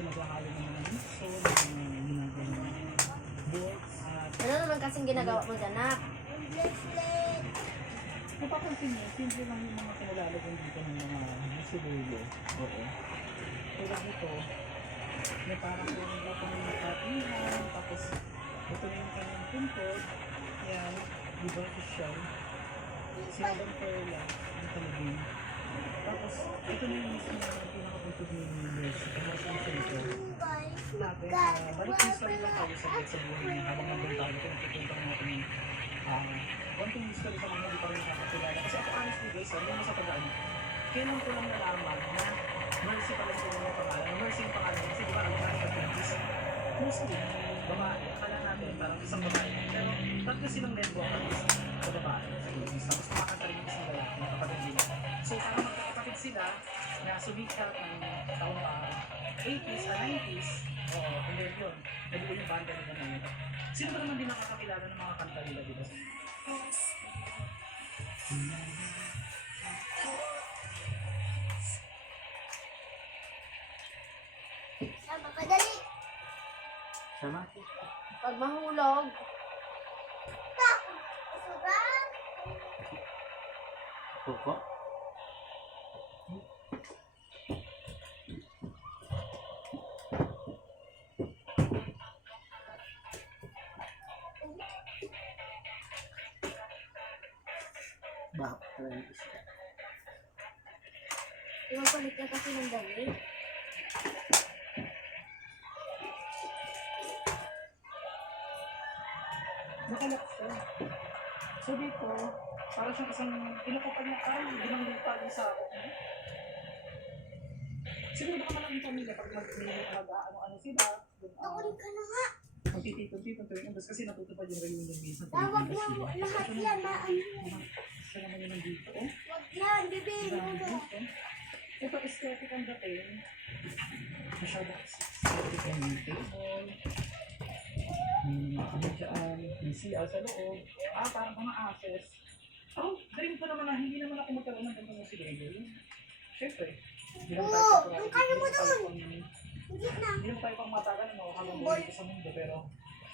naghahalo ng mga gusto, ng ginagawa bolts at Ano naman kasing ginagawa mo dyan, nak? napapansin niyo, simple lang yung mga pinalalagyan dito ng mga musibulo. Oo. Tulad nito, may parang meron ba kung yung patihan, tapos ito na yung kanyang puntod. Yan, di ba, social. Sinabang perla, ang talagin. Tapos, ito na yung mismo yung pinakapuntod ni Lucy. Kaya sa ito, natin, balik yung story lang tayo sa buhay niya. Habang nandun tayo, pinagpupunta natin yung konting history sa mga hindi pa rin nakakakilala. Kasi ako honestly guys, yung sa tagaan, kailan ko lang nalaman na Mercy pala sa mga pangalan. Mercy yung pangalan kasi di ba ang mga kapatid mostly babae. Akala natin parang isang babae. Pero ba't kasi ng network sa babae sa Philippines. Tapos kumakanta rin isang lalaki na kapatid nila. So parang magkakapatid sila na sumikat ng taong 80s or 90s. Oo, hindi yun. Nabuo yung banda nila ngayon. Sino ba naman din nakakakilala ng mga kanta nila, di ba? Sama ka dali. Sama? Pag mahulog, Sobrang. Pupo? Bakit pala yung isda? iwapalit ka kasi ng dali. Nakalak siya. So dito, para siyang isang pinakapal na parang binanglupa yung sa ako. Siguro baka malang yung pamilya pag mag-ano sila. Nakunin ka na nga. Magtitipon-tipon tuwing umbas kasi natutupad yung reunion minsan. Tawag mo lahat yan na ano. Siya naman yun nandito. Oh, Wag yan, bibig mo grabe na. dito. Ito aesthetic ang dating. Masyado aesthetic ang table. Ano dyan, yung CR sa loob. Parang mga access. Dream ko naman na hindi naman ako magkaroon ng ganito ng siguro. Siyempre. Oo, yung kaya mo dun. Hindi na. Hindi naman tayo pang matagal, no? Habang buhay ko sa mundo, pero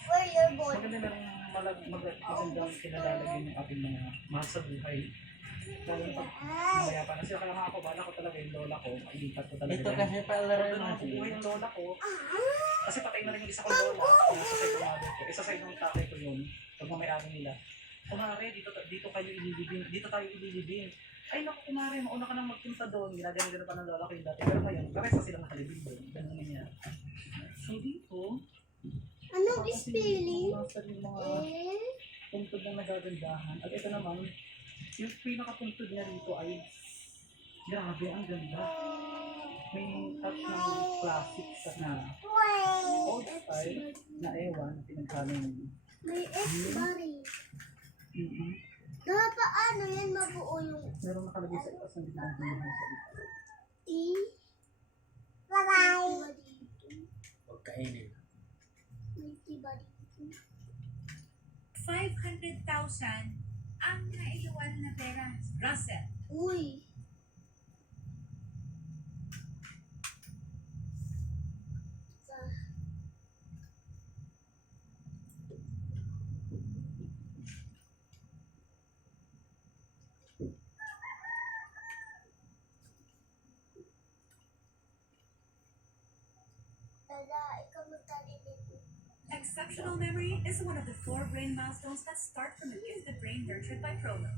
Where your ball? maganda na magandang kinalalagyan yung ating mga mahal sa buhay. Lalo na pag mamaya pa na sila, kaya nga ako, bala ko talaga yung lola ko, mailipat ko talaga. Ito yan. kasi pala Pag rin doon natin. nabubuhay yung lola ko, kasi patay na rin yung isa kong lola, nasa side ng mother ko, isa side ng tatay ko yun, pag mamayari nila. Kumare, dito kayo ililibing, dito tayo ililibing. Ay naku, kumare, mauna ka nang magpunta doon, ginagano pa ng lola ko yung dati. Pero ngayon, karesa silang nakalibing doon, ganun na niya. So dito, Anong spelling? yung mga Eh? puntod na nagagandahan. At ito naman, yung pinakapuntod niya rito ay grabe, ang ganda. May touch ng classic na old style na ewan na pinaghalo niya. May X-Bari. Paano yan mabuo yung Meron nakalagay sa itas ng biglang sa ito. T? Bye-bye. Huwag kainin. May T ba dito? 500,000 ang naiwan na pera. Russell. Uy. Dada, ikaw magtalipin. Exceptional memory is one of the 4 brain milestones that start from a gifted brain nurtured by Prolo.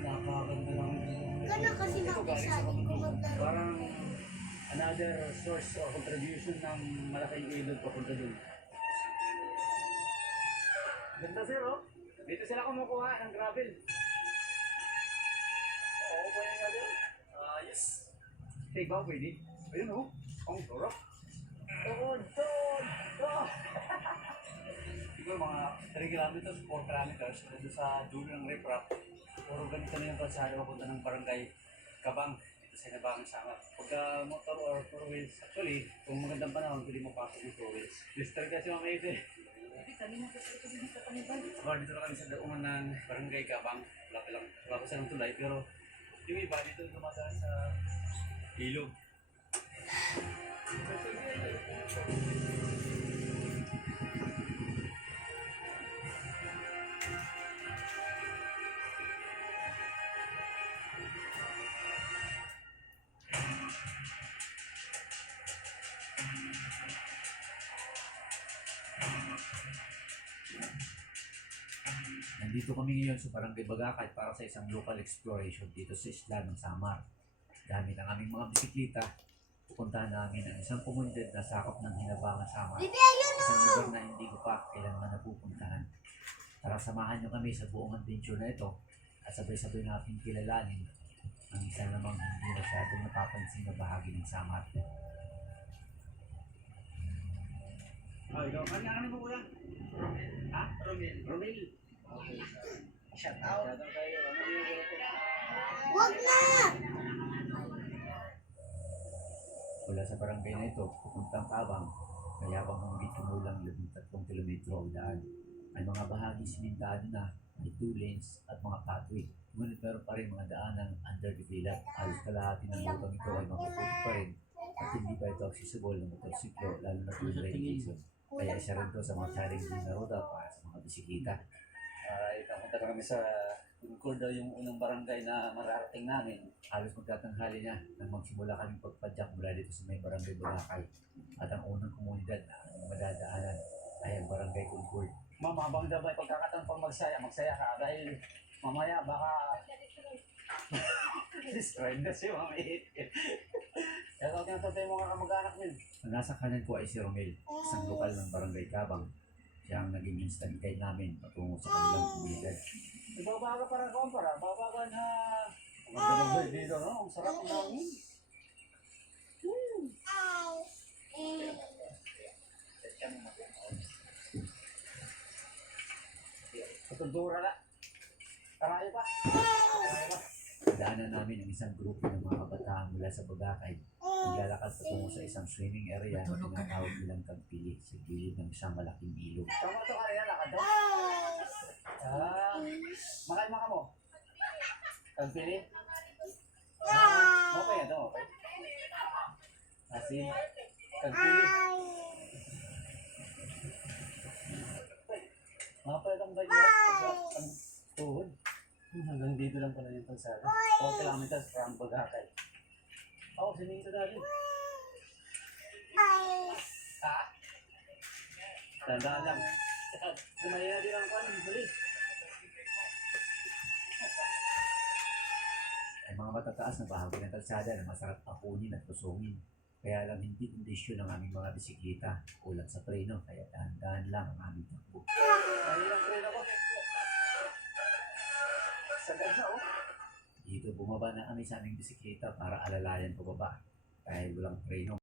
Napakaganda lang. Gano'n kasi nakisabi ko maglaro. Parang another source of contribution ng malaking ilog papunta dun. Ganda sir, oh. Dito sila kumukuha ng gravel. Oo ba yan nga dyan? Yes. Hey, ba, pwede? Ayun, oh. Ang sarap. Oo, doon! Oh! Siguro mga 3 kilometers, 4 kilometers, doon sa dulo ng riprap. Puro ganito na yung kalsada papunta ng barangay Kabang. Dito sa Nabangan Sangat. Pagka motor or 4 wheels, actually, kung magandang panahon, pwede mo pasok ng 4 wheels. Lister kasi mga maid eh. Kanina po ito kasi dito kami ba? Dito na kami sa daungan ng Barangay Kabang. Wala pa silang tulay, pero yung iba dito dumadaan sa ilog. Nandito kami ngayon sa Barangay Bagakay para sa isang local exploration dito sa isla ng Samar. Gamit ang aming mga bisikleta, pupuntahan namin ang isang komunidad na sakop ng Hinabangan Samar. Isang lugar na hindi ko pa kailanman napupuntahan. Tara, samahan nyo kami sa buong adventure na ito at sabay-sabay natin kilalanin ang isa namang hindi masyadong napapansin na bahagi ng Samar. Ikaw, kanya mo kuya? Ha? Romel. Shout out. Wag na! Mula sa barangay na ito, pupuntang Kabang, mayabang humigit kumulang 13 kilometro ang daan. May mga bahagi simintado na, may 2 lanes at mga pathway. Ngunit meron pa rin mga daanang underdeveloped. Halos kalahati ng lutang ito ay mapuputi pa rin at hindi pa ito accessible ng motorsiklo, lalo na kung rainy season. Kaya isa rin ito sa mga challenging na roda para sa mga bisikleta. Ikapunta na kami sa Concord daw yung unang barangay na mararating namin. Halos magtatanghali na nang magsimula kaming pagpadyak mula dito sa may barangay Bagakay. At ang unang komunidad na madadaanan ay ang barangay Concord. Ma'am, habang daw may pagkakataon pang magsaya ka dahil mamaya baka destroyed na si Ma'am It. Kaya tawag na tatay mga kamag-anak nyo. Ang nasa kanan ko ay si Romel, isang lokal ng barangay Kabang. Siya ang naging instant guide namin patungo sa kanilang komunidad. Babaga para kumpara, babaga na magdamag dito, no? Ang sarap ng hangin. Patundura na. Tarayo pa. Daanan namin ang isang grupo ng mga kabataan mula sa Bagakay. Naglalakad patungo sa isang swimming area na tinatawag nilang Tagpili sa gilid ng isang malaking ilog. Tama ito kaya lakad doon? Makain mo. Tagpili? Okay yan, okay. Asin. Tagpili. Mga palang ba yun? Ang tuhod. Hanggang dito lang pala yung kalsada. 4 kilometers from Bagakay. Ako, siningin ko dali. Ha? Tandaan lang. Gumaya din ang kanin, bali. Ay mga matataas na bahagi ng kalsada na masarap akunin at kusungin. Kaya lang hindi kondisyon ang aming mga bisikleta. Kulang sa preno, kaya dahan-dahan lang ang aming takbo. Ay, ang preno ko. Sagad na, oh. Dito bumaba na kami sa aming bisikleta para alalayan pababa dahil walang preno.